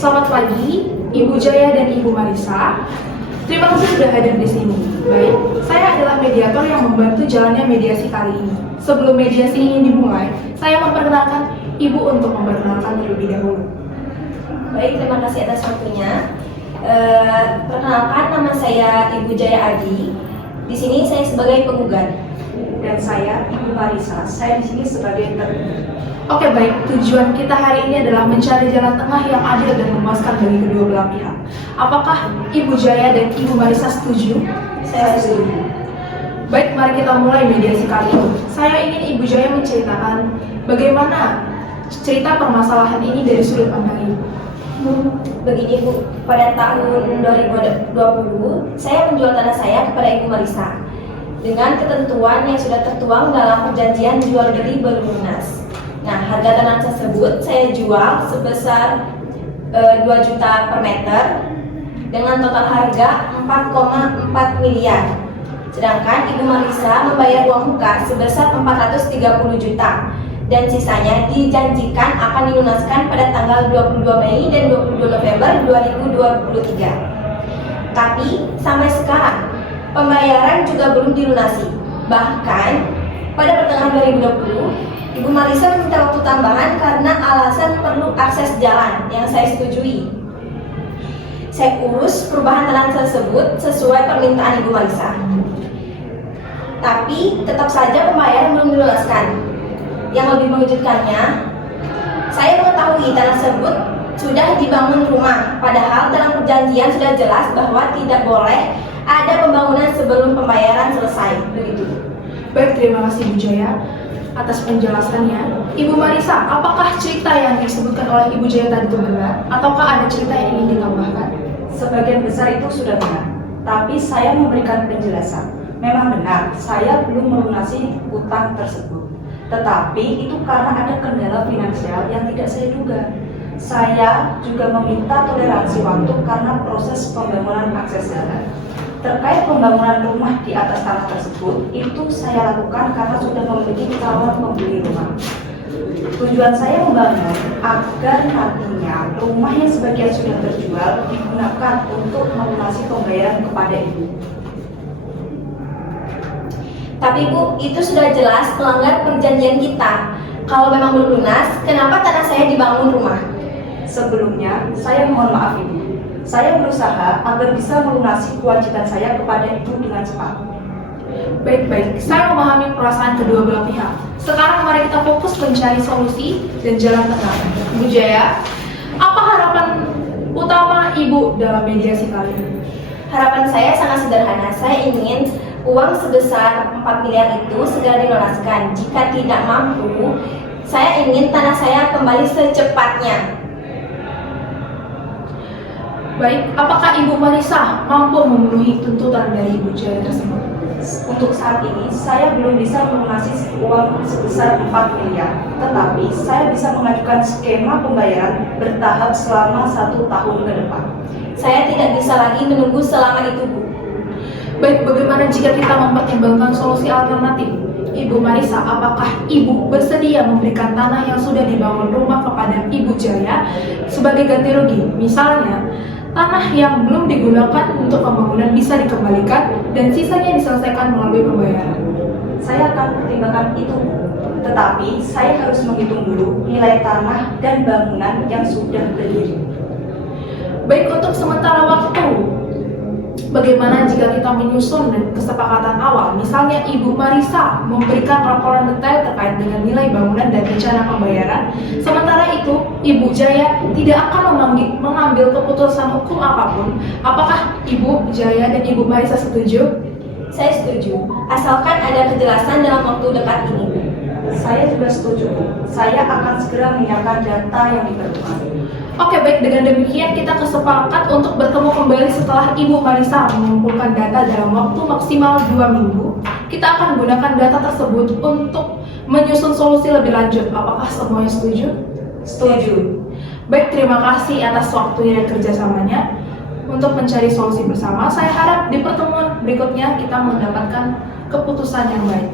Selamat pagi, Ibu Jaya dan Ibu Marisa. Terima kasih sudah hadir di sini. Baik, saya adalah mediator yang membantu jalannya mediasi kali ini. Sebelum mediasi ini dimulai, saya memperkenalkan Ibu untuk memperkenalkan terlebih dahulu. Baik, terima kasih atas waktunya. Perkenalkan, nama saya Ibu Jaya Adi. Di sini saya sebagai penggugat. Dan saya Ibu Marisa. Saya di sini sebagai tergugat. Oke, baik. Tujuan kita hari ini adalah mencari jalan tengah yang adil dan memuaskan bagi kedua belah pihak. Apakah Ibu Jaya dan Ibu Marisa setuju? Saya setuju. Baik, mari kita mulai mediasi kali ini. Saya ingin Ibu Jaya menceritakan bagaimana cerita permasalahan ini dari sudut pandang Ibu. Begini Bu, pada tahun 2020 saya menjual tanah saya kepada Ibu Marisa dengan ketentuan yang sudah tertuang dalam perjanjian jual beli belum lunas. Nah, harga tanah tersebut saya jual sebesar 2 juta per meter dengan total harga 4,4 miliar. Sedangkan Ibu Marisa membayar uang muka sebesar 430 juta dan sisanya dijanjikan akan dilunaskan pada tanggal 22 Mei dan 22 November 2023. Tapi sampai sekarang pembayaran juga belum dilunasi. Bahkan pada pertengahan 2020 Ibu Marisa meminta waktu tambahan karena alasan perlu akses jalan yang saya setujui. Saya urus perubahan tanah tersebut sesuai permintaan Ibu Marisa. Tapi tetap saja pembayaran belum dilunaskan. Yang lebih mengejutkannya, saya mengetahui tanah tersebut sudah dibangun rumah, padahal dalam perjanjian sudah jelas bahwa tidak boleh ada pembangunan sebelum pembayaran selesai. Begitu. Baik, terima kasih Ibu Jaya atas penjelasannya. Ibu Marisa, apakah cerita yang disebutkan oleh Ibu Jaya tadi itu benar? Ataukah ada cerita yang ingin ditambahkan? Sebagian besar itu sudah benar, tapi saya memberikan penjelasan. Memang benar, saya belum melunasi utang tersebut. Tetapi itu karena ada kendala finansial yang tidak saya duga. Saya juga meminta toleransi waktu karena proses pembangunan akses jalan. Terkait pembangunan rumah di atas tanah tersebut, itu saya lakukan karena sudah memiliki calon pembeli rumah. Tujuan saya membangun agar nantinya rumah yang sebagian sudah terjual digunakan untuk melunasi pembayaran kepada ibu. Tapi Bu, itu sudah jelas melanggar perjanjian kita. Kalau memang belum lunas, kenapa tanah saya dibangun rumah? Sebelumnya, saya mohon maaf Ibu. Saya berusaha agar bisa melunasi kewajiban saya kepada Ibu dengan cepat. Baik, saya memahami perasaan kedua belah pihak. Sekarang mari kita fokus mencari solusi dan jalan tengah. Ibu Jaya, apa harapan utama Ibu dalam mediasi kali ini? Harapan saya sangat sederhana. Saya ingin uang sebesar 4 miliar itu segera dilunaskan. Jika tidak mampu, saya ingin tanah saya kembali secepatnya. Baik, apakah Ibu Marisa mampu memenuhi tuntutan dari Ibu Jaya tersebut? Untuk saat ini, saya belum bisa melunasi uang sebesar 4 miliar. Tetapi, saya bisa mengajukan skema pembayaran bertahap selama 1 tahun ke depan. Saya tidak bisa lagi menunggu selama itu, Bu. Baik, bagaimana jika kita mempertimbangkan solusi alternatif? Ibu Marisa, apakah Ibu bersedia memberikan tanah yang sudah dibangun rumah kepada Ibu Jaya sebagai ganti rugi? Misalnya, tanah yang belum digunakan untuk pembangunan bisa dikembalikan dan sisanya diselesaikan melalui pembayaran. Saya akan pertimbangkan itu, tetapi saya harus menghitung dulu nilai tanah dan bangunan yang sudah berdiri. Baik, untuk sementara waktu, bagaimana jika kita menyusun kesepakatan awal? Misalnya Ibu Marisa memberikan laporan detail terkait dengan nilai bangunan dan rencana pembayaran. Sementara itu, Ibu Jaya tidak akan mengambil keputusan hukum apapun. Apakah Ibu Jaya dan Ibu Marisa setuju? Saya setuju, asalkan ada kejelasan dalam waktu dekat ini. Saya juga setuju, Bu. Saya akan segera menyiapkan data yang diperlukan. Oke, baik, dengan demikian kita kesepakat untuk bertemu kembali setelah Ibu Marisa mengumpulkan data dalam waktu maksimal 2 minggu. Kita akan gunakan data tersebut untuk menyusun solusi lebih lanjut. Apakah semuanya setuju? Setuju. Baik, terima kasih atas waktunya dan kerjasamanya untuk mencari solusi bersama. Saya harap di pertemuan berikutnya kita mendapatkan keputusan yang baik.